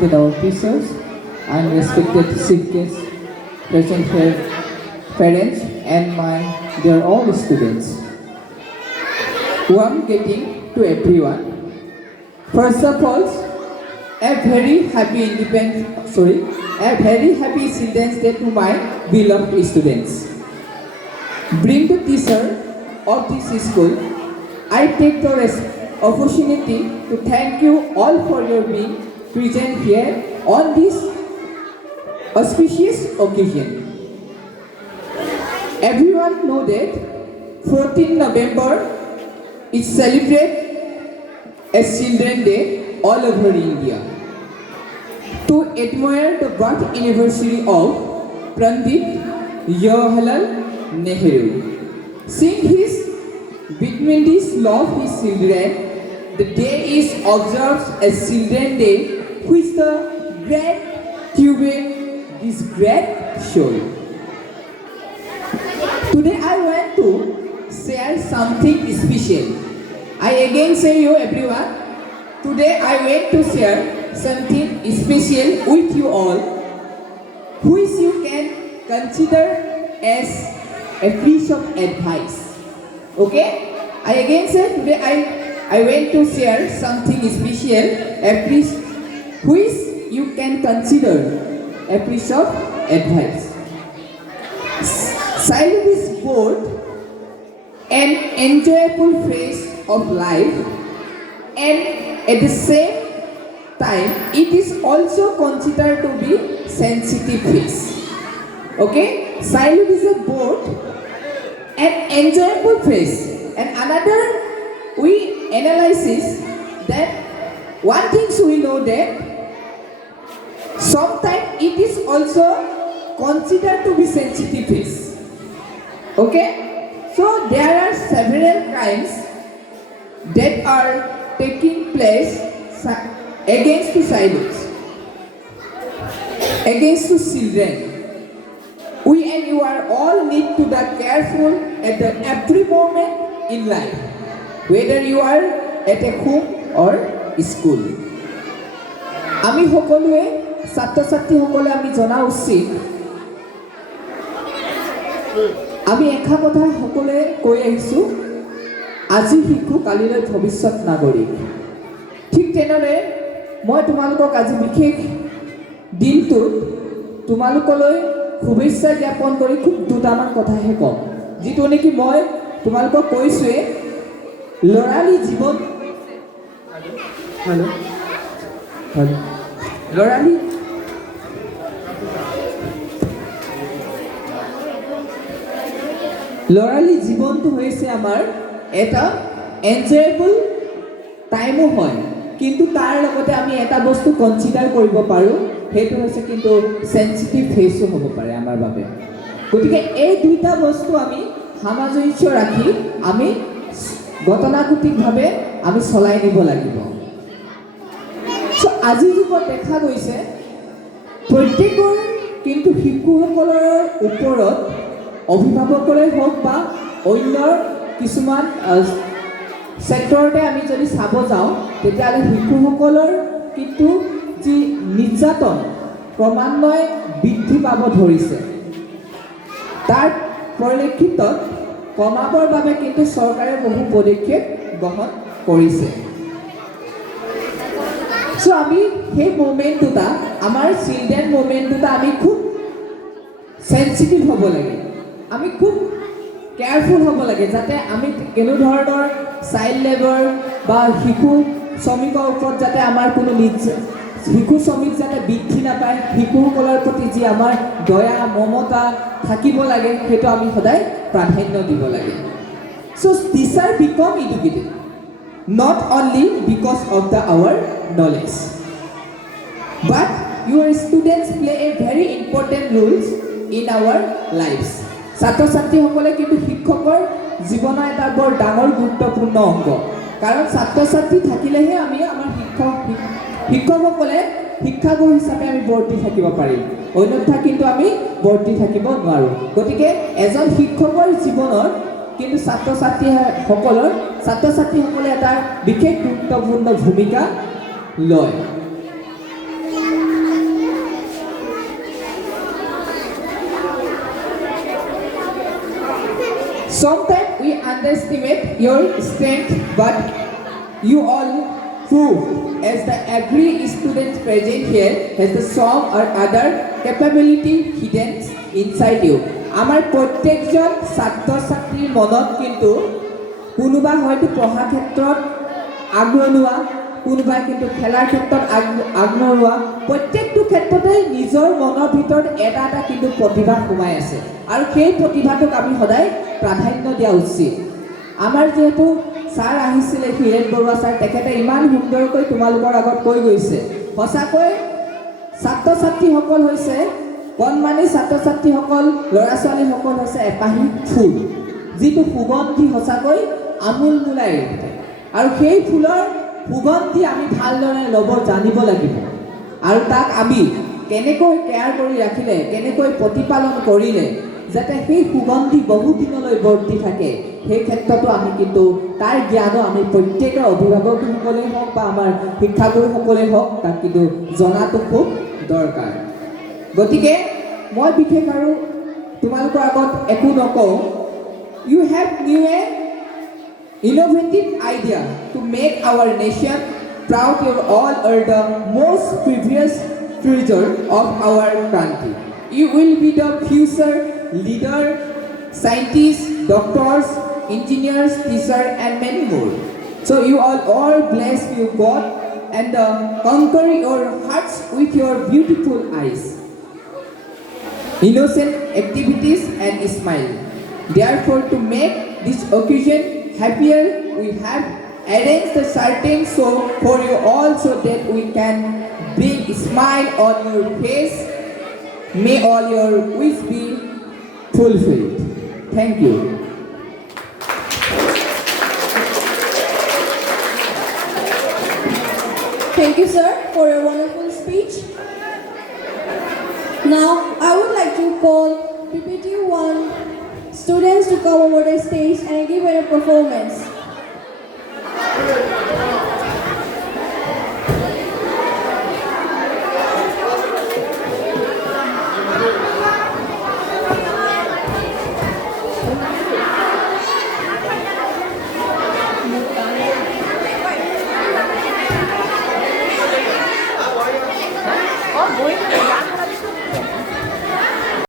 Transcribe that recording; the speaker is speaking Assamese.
respected our teachers and respected chief guests present here, parents and my dear all students. Warm greeting to everyone. First of all, a very happy Children's Day to my beloved students. Being the teacher of this school, I take the opportunity to thank you all for your being present here on this auspicious occasion. Everyone knows that 14 November is celebrated as Children's Day all over India. To admire the birth anniversary of Pandit Jawaharlal Nehru. Seeing his tremendous love his children, the day is observed as Children's Day, which the great tribute this great soul. Today I want to share something special. I again say you everyone, today I want to share something special with you all, which you can consider as a piece of advice. Okay? I again say today I want to share something special, a piece which you can consider a piece of advice. Childhood is both an enjoyable phase of life, and at the same time it is also considered to be sensitive phase. Okay? Childhood is a both an enjoyable phase, and another we analysis that one thing we know that sometimes it is also considered to be sensitive phase. Okay? So there are several crimes that are taking place against the childhood, against the children. We and you are all need to be careful at every moment in life, whether you are at a home or school. আমি সকলোৱে ছাত্ৰ-ছাত্ৰীসকলে আমি জনা উচিত, আমি একা কথা সকলোৱে কৈ আহিছোঁ, আজি শিশু কালিলৈ ভৱিষ্যত নাগৰিক। ঠিক তেনেদৰে মই তোমালোকক আজি বিশেষ দিনটোত তোমালোকলৈ শুভেচ্ছা জ্ঞাপন কৰি খুব দুটামান কথাহে ক'ম, যিটো নেকি মই তোমালোকক কৈছোঁৱে, ল'ৰালি জীৱন ল'ৰালি জীৱনটো হৈছে আমাৰ এটা এনজয়েবল টাইমো হয়, কিন্তু তাৰ লগতে আমি এটা বস্তু কনচিডাৰ কৰিব পাৰোঁ, সেইটো হৈছে কিন্তু সেনচিটিভ ফেজো হ'ব পাৰে আমাৰ বাবে। গতিকে এই দুইটা বস্তু আমি সামঞ্জস্য ৰাখি আমি গতানুগতিকভাৱে আমি চলাই নিব লাগিব। আজিৰ যুগত দেখা গৈছে প্ৰত্যেকৰ কিন্তু শিশুসকলৰ ওপৰত অভিভাৱকৰে হওক বা অন্য কিছুমান চেক্টৰতে আমি যদি চাব যাওঁ, তেতিয়াহ'লে শিশুসকলৰ কিন্তু যি নিৰ্যাতন ক্ৰমান্বয়ে বৃদ্ধি পাব ধৰিছে। তাৰ পৰিলক্ষিতত কমাবৰ বাবে কিন্তু চৰকাৰে বহু পদক্ষেপ গ্ৰহণ কৰিছে। চ' আমি সেই মুভমেণ্টটোটা, আমাৰ চিলড্ৰেন মুভমেণ্টটোটা আমি খুব চেনচিটিভ হ'ব লাগে, আমি খুব কেয়াৰফুল হ'ব লাগে, যাতে আমি কোনো ধৰণৰ চাইল্ড লেবাৰ বা শিশু শ্ৰমিকৰ ওপৰত যাতে আমাৰ কোনো শিশু শ্ৰমিক যাতে বৃদ্ধি নাপায়, শিশুসকলৰ প্ৰতি যি আমাৰ দয়া মমতা থাকিব লাগে, সেইটো আমি সদায় প্ৰাধান্য দিব লাগে। So' teacher become educated not only because of our knowledge, but your students play a very important roles in our lives. ছাত্ৰ-ছাত্ৰীসকলে কিন্তু শিক্ষকৰ জীৱনৰ এটা বৰ ডাঙৰ গুৰুত্বপূৰ্ণ অংগ, কাৰণ ছাত্ৰ-ছাত্ৰী থাকিলেহে আমি আমাৰ শিক্ষকসকলে শিক্ষাগুৰু হিচাপে আমি বৰ্তি থাকিব পাৰিম, অন্যথা কিন্তু আমি বৰ্তি থাকিব নোৱাৰোঁ। গতিকে এজন শিক্ষকৰ জীৱনত কিন্তু ছাত্ৰ-ছাত্ৰীসকলে এটা বিশেষ গুৰুত্বপূৰ্ণ ভূমিকা লয়। Sometimes we underestimate your strength, but you all prove as the every student present here has the some or other capability hidden inside you. আমাৰ প্ৰত্যেকজন ছাত্ৰ ছাত্ৰীৰ মনত কিন্তু কোনোবা হয়তো পঢ়া ক্ষেত্ৰত আগৰণুৱা, কোনোবাই কিন্তু খেলাৰ ক্ষেত্ৰত আগৰণুৱা, প্ৰত্যেকটো ক্ষেত্ৰতে নিজৰ মনৰ ভিতৰত এটা এটা কিন্তু প্ৰতিভা সোমাই আছে আৰু সেই প্ৰতিভাটোক আমি সদায় প্ৰাধান্য দিয়া উচিত। আমাৰ যেহেতু ছাৰ আহিছিলে হীৰেণ বৰুৱা ছাৰ, তেখেতে ইমান সুন্দৰকৈ তোমালোকৰ আগত কৈ গৈছে। সঁচাকৈ ছাত্ৰ ছাত্ৰীসকল হৈছে কণমানি ছাত্ৰ ছাত্ৰীসকল, ল'ৰা ছোৱালীসকল হৈছে এপাহি ফুল, যিটো সুগন্ধি সঁচাকৈ আমোল মোলাই উঠে আৰু সেই ফুলৰ সুগন্ধি আমি ভালদৰে ল'ব জানিব লাগিব আৰু তাক আমি কেনেকৈ কেয়াৰ কৰি ৰাখিলে, কেনেকৈ প্ৰতিপালন কৰিলে যাতে সেই সুগন্ধি বহু দিনলৈ বৰ্তি থাকে, সেই ক্ষেত্ৰতো আমি কিন্তু তাৰ জ্ঞানো আমি প্ৰত্যেকৰ অভিভাৱকসকলেই হওক বা আমাৰ শিক্ষাগুৰুসকলেই হওক তাক কিন্তু জনাটো খুব দৰকাৰ। গতিকে মই বিশেষ আৰু তোমালোকৰ আগত একো নকওঁ। You have new a innovative idea to make our nation proud. You all are the most precious treasure of our country. You will be the future leader, scientists, doctors, engineers, teachers, and many more. So you all bless you God and conquer your hearts with your beautiful eyes, innocent activities, and smile. Therefore, to make this occasion happier, we have arranged a certain show for you all so that we can bring a smile on your face. May all your wishes be fulfilled. Thank you. Thank you, sir, for a wonderful speech. Now, I would like to call PPT1 students to come over the stage and give a performance.